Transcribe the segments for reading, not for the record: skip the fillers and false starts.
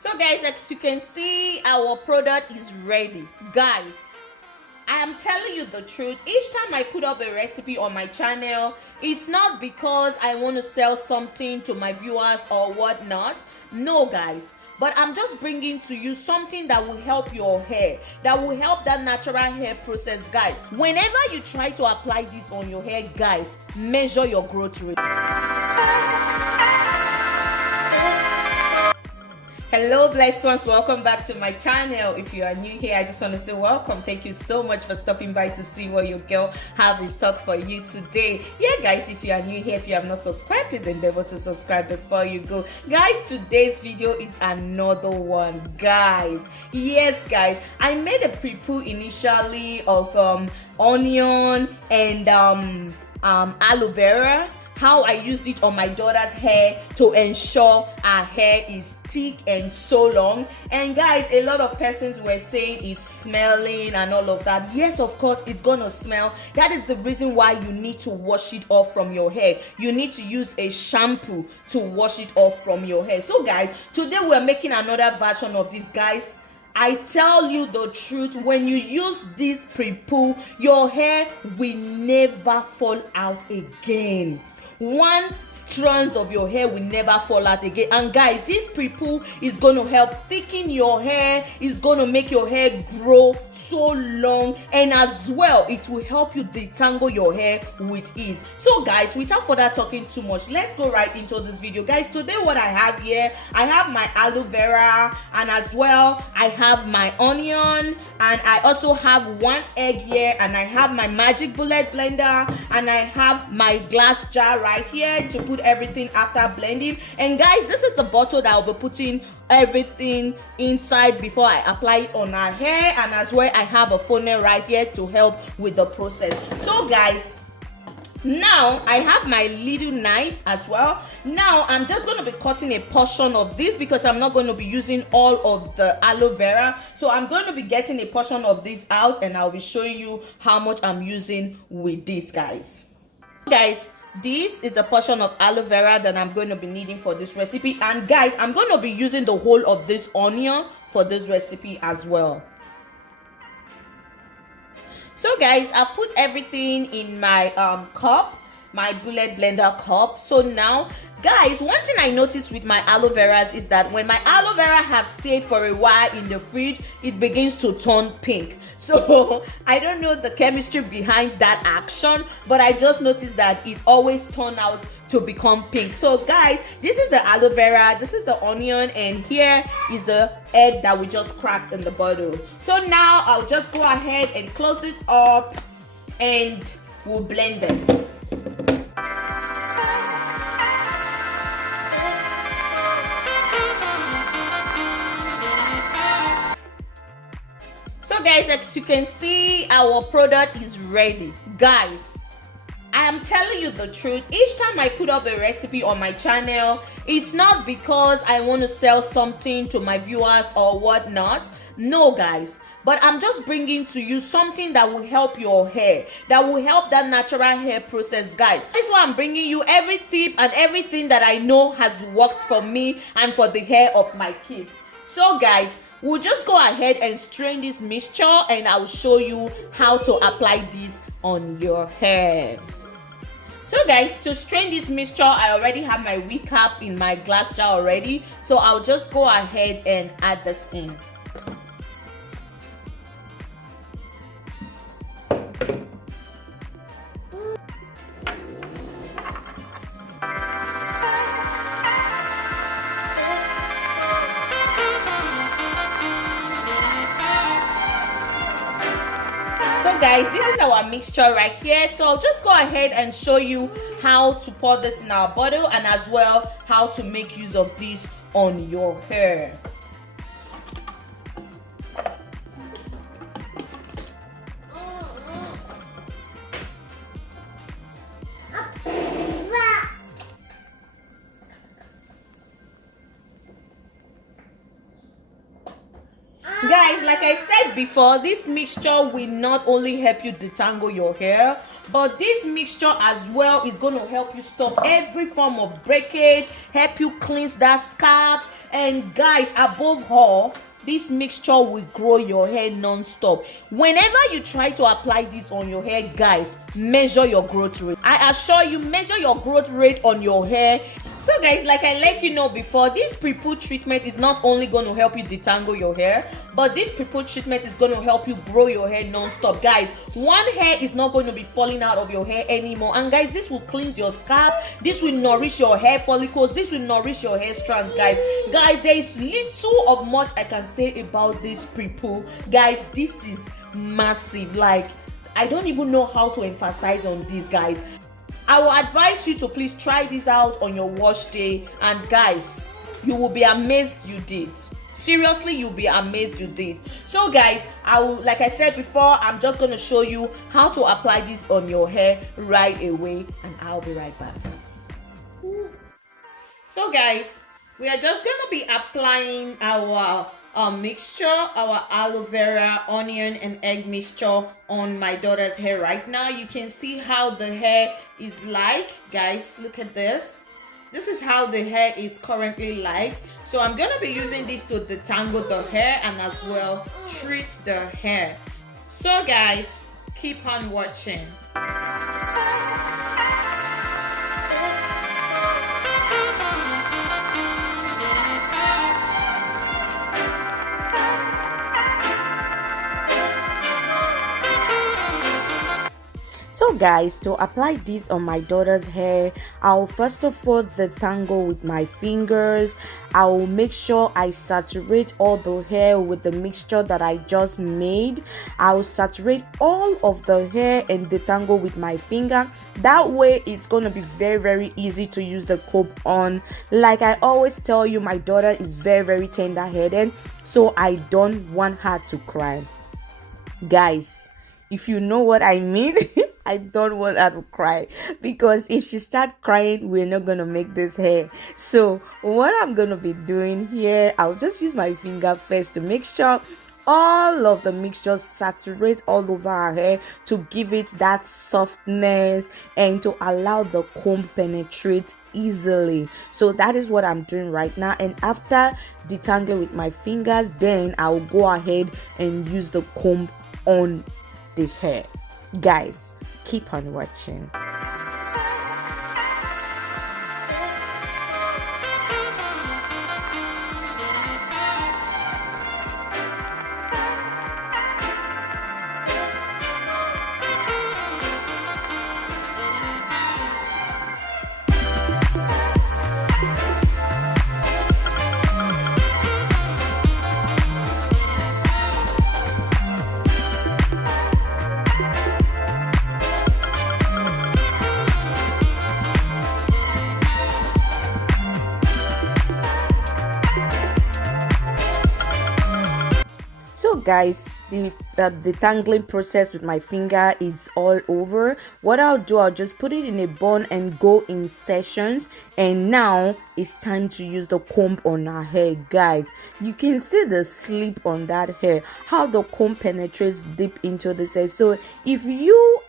So guys, as you can see, our product is ready. Guys, I am telling you the truth. Each time I put up a recipe on my channel, it's not because I want to sell something to my viewers or whatnot. No, guys. But I'm just bringing to you something that will help your hair, that will help that natural hair process. Guys, whenever you try to apply this on your hair, guys, measure your growth rate. Hello blessed ones, welcome back to my channel. If you are new here, I just want to say welcome. Thank you so much for stopping by to see what your girl have in stock for you today. Yeah guys, if you are new here, if you have not subscribed, please endeavor to subscribe before you go. Guys, today's video is another one. Guys, yes guys, I made a pre-poo initially of onion and aloe vera. How I used it on my daughter's hair to ensure her hair is thick and so long. And guys, a lot of persons were saying it's smelling and all of that. Yes, of course it's gonna smell. That is the reason why you need to wash it off from your hair. You need to use a shampoo to wash it off from your hair. So guys, today we're making another version of this. Guys, I tell you the truth, when you use this pre-poo, your hair will never fall out again. One strand of your hair will never fall out again. And guys, this pre-poo is going to help thicken your hair. It's going to make your hair grow so long, and as well it will help you detangle your hair with ease. So guys, without further talking too much, let's go right into this video. Guys, today what I have here, I have my aloe vera, and as well I have my onion, and I also have one egg here, and I have my magic bullet blender, and I have my glass jar right here to put everything after blending. And guys, this is the bottle that I'll be putting everything inside before I apply it on our hair, and as well I have a funnel right here to help with the process. So guys, now I have my little knife as well. Now I'm just going to be cutting a portion of this because I'm not going to be using all of the aloe vera. So I'm going to be getting a portion of this out, and I'll be showing you how much I'm using with this. Guys, this is the portion of aloe vera that I'm going to be needing for this recipe. And guys, I'm going to be using the whole of this onion for this recipe as well. So guys, I've put everything in my cup, my bullet blender cup. So now guys, one thing I noticed with my aloe veras is that when my aloe vera have stayed for a while in the fridge, it begins to turn pink. So I don't know the chemistry behind that action, but I just noticed that it always turn out to become pink. So guys, this is the aloe vera, this is the onion, and here is the egg that we just cracked in the bottle. So now I'll just go ahead and close this up, and we'll blend this. So guys, as you can see, our product is ready. Guys, I am telling you the truth. Each time I put up a recipe on my channel, it's not because I want to sell something to my viewers or whatnot. No guys, but I'm just bringing to you something that will help your hair, that will help that natural hair process. Guys, that's why I'm bringing you every tip and everything that I know has worked for me and for the hair of my kids. So guys, we'll just go ahead and strain this mixture, and I will show you how to apply this on your hair. So guys, to strain this mixture, I already have my wee cap in my glass jar already. So I'll just go ahead and add this in. So guys, this is our mixture right here. So I'll just go ahead and show you how to pour this in our bottle, and as well how to make use of this on your hair. Guys, like I said before, this mixture will not only help you detangle your hair, but this mixture as well is going to help you stop every form of breakage, help you cleanse that scalp, And guys, above all, this mixture will grow your hair non-stop. Whenever you try to apply this on your hair, guys, measure your growth rate. I assure you, measure your growth rate on your hair. So guys, like I let you know before, this pre-poo treatment is not only going to help you detangle your hair, but this pre-poo treatment is going to help you grow your hair non-stop. Guys, one hair is not going to be falling out of your hair anymore. And guys, this will cleanse your scalp, this will nourish your hair follicles, this will nourish your hair strands. Guys, there is little of much I can say about this pre-poo. Guys, this is massive. Like, I don't even know how to emphasize on this, guys. I will advise you to please try this out on your wash day, and guys, you will be amazed you did. Seriously, you'll be amazed you did. So guys, like I said before, I'm just going to show you how to apply this on your hair right away, and I'll be right back. So guys, we are just going to be applying our mixture, our aloe vera, onion and egg mixture on my daughter's hair right now. You can see how the hair is like. Guys, look at this. This is how the hair is currently like. So I'm gonna be using this to detangle the hair and as well treat the hair. So guys, keep on watching. So guys, to apply this on my daughter's hair, I'll first of all detangle with my fingers. I'll make sure I saturate all the hair with the mixture that I just made. I'll saturate all of the hair and detangle with my finger. That way it's going to be very easy to use the comb on. Like I always tell you, my daughter is very tender-headed, so I don't want her to cry. Guys, if you know what I mean, I don't want her to cry, because if she starts crying, we're not gonna make this hair. So what I'm gonna be doing here, I'll just use my finger first to make sure all of the mixture saturate all over our hair, to give it that softness and to allow the comb penetrate easily. So that is what I'm doing right now, and after detangling with my fingers, then I'll go ahead and use the comb on the hair. Guys, keep on watching. So guys, the detangling process with my finger is all over. What I'll do, I'll just put it in a bun and go in sessions. And now it's time to use the comb on our hair. Guys, you can see the slip on that hair, how the comb penetrates deep into the hair. So if you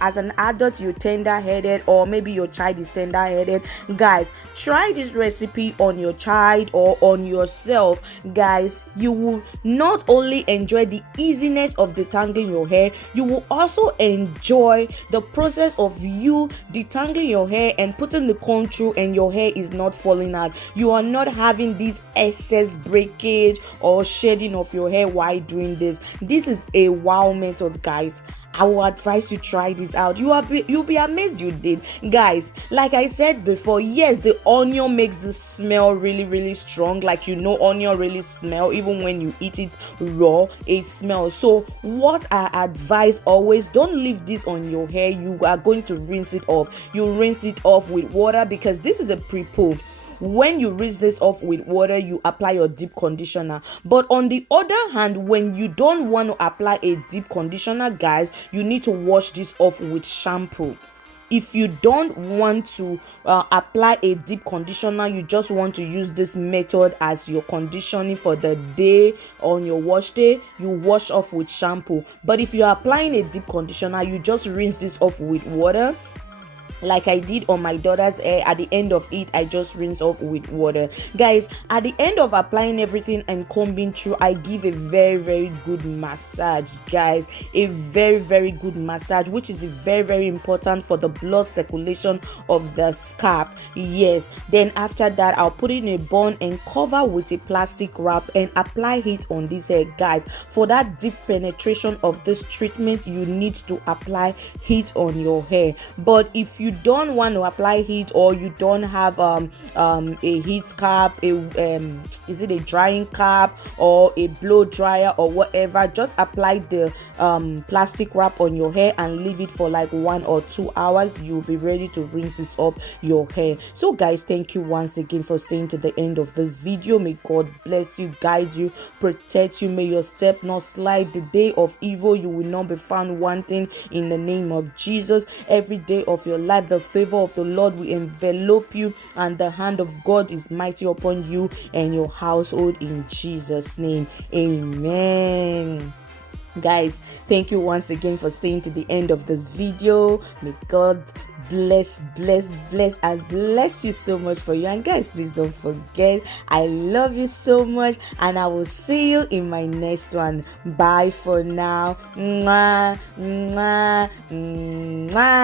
as an adult, you're tender-headed, or maybe your child is tender-headed, guys, try this recipe on your child or on yourself. Guys, you will not only enjoy the easiness of detangling your hair, you will also enjoy the process of you detangling your hair and putting the comb through, and your hair is not falling out. You are not having this excess breakage or shedding of your hair while doing this. This is a wow method, guys. I will advise you try this out. You'll be amazed you did. Guys, like I said before, yes, the onion makes the smell really strong. Like, you know, onion really smell. Even when you eat it raw, it smells. So what I advise always, don't leave this on your hair. You are going to rinse it off. You rinse it off with water, because this is a pre-poo. When you rinse this off with water, you apply your deep conditioner. But on the other hand, when you don't want to apply a deep conditioner, guys, you need to wash this off with shampoo. If you don't want to apply a deep conditioner, you just want to use this method as your conditioning for the day on your wash day, you wash off with shampoo. But if you're applying a deep conditioner, you just rinse this off with water. like I did on my daughter's hair. At the end of it, I just rinse off with water. Guys, at the end of applying everything and combing through, I give a very good massage, guys. A very good massage, which is very important for the blood circulation of the scalp. Yes, then after that, I'll put it in a bun and cover with a plastic wrap and apply it on this hair, guys. For that deep penetration of this treatment, you need to apply heat on your hair. But if you don't want to apply heat, or you don't have a heat cap, is it a drying cap or a blow dryer or whatever, just apply the plastic wrap on your hair and leave it for like 1 or 2 hours. You'll be ready to rinse this off your hair. So guys, thank you once again for staying to the end of this video. May God bless you, guide you, protect you. May your step not slide. The day of evil, you will not be found wanting in the name of Jesus. Every day of your life, the favor of the Lord will envelop you, and the hand of God is mighty upon you and your household, in Jesus' name. Amen. Guys, thank you once again for staying to the end of this video. May God bless and bless you so much for you. And guys, please don't forget, I love you so much, and I will see you in my next one. Bye for now. Mwah, mwah, mwah.